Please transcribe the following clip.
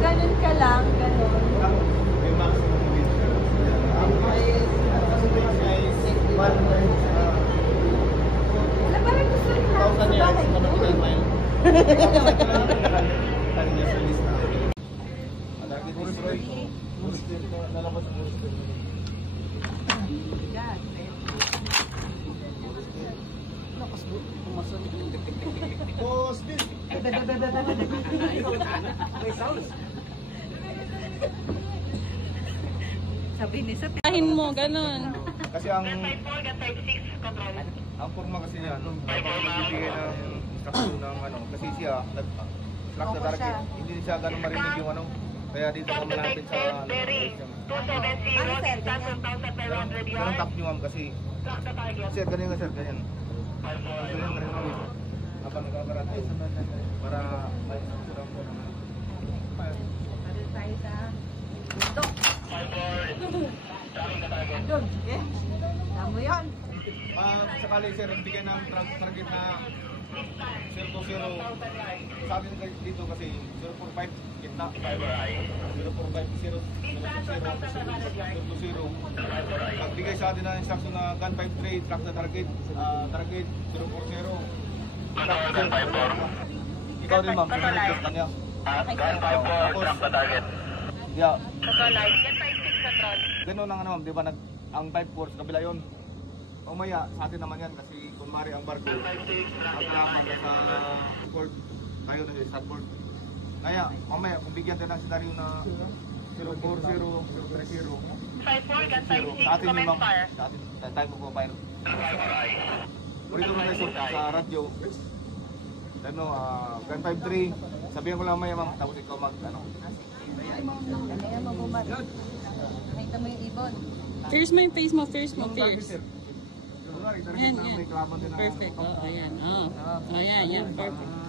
ganun ka lang, ganun. May maximum width siya. Wala, parang gusto rin natin sa bahay ko. Sabi ni sa pahin mo, ganun. Kasi ang forma kasi niya, nung magbibigay ng instruction ng ano, kasi siya, nag-track sa target, hindi siya ganun marinig yung ano. Kaya dito ka malapit sa ano. 270, distance 1,500 Ganun yards. tap nyo ma'am kasi, sir, ganyan nga sir, ganyan. Ganyan ma'am. Habang nagkakarate, para may surang po naman. Doon, sige. Tama yan. Sakali sir, bigyan ng target na 020. Sa amin dito kasi 045 gitna. 045 020. Nagbigay sa atin ng instruction na gun 53, track na target. Target 040. Ikaw din ma'am, pinag-check kanya. Gun 54, track na target. Yeah. Totalize, gun 56 control. Ganun lang ano ma'am, di ba ang 5-4 kabila yun. Umaya, sa atin naman yan kasi kung mari ang barko, maglaman sa port, tayo na sa port. Kaya, mamaya, kung bigyan din ng senaryo na 040, 030, 54, gun 56, sa atin yung comment fire. sa atin, tayo magpapayro. Purito mo sa radyo, ano, gun 53, sabihan ko lang mamaya ma'am, tapos ikaw ano. Ano yan, mabumat. Nakita mo yung ibon. First mo yung face mo, first mo, first. Yan, Yan, yan. Perfect. Oh, ayan. Oh, ayan, yan. Perfect.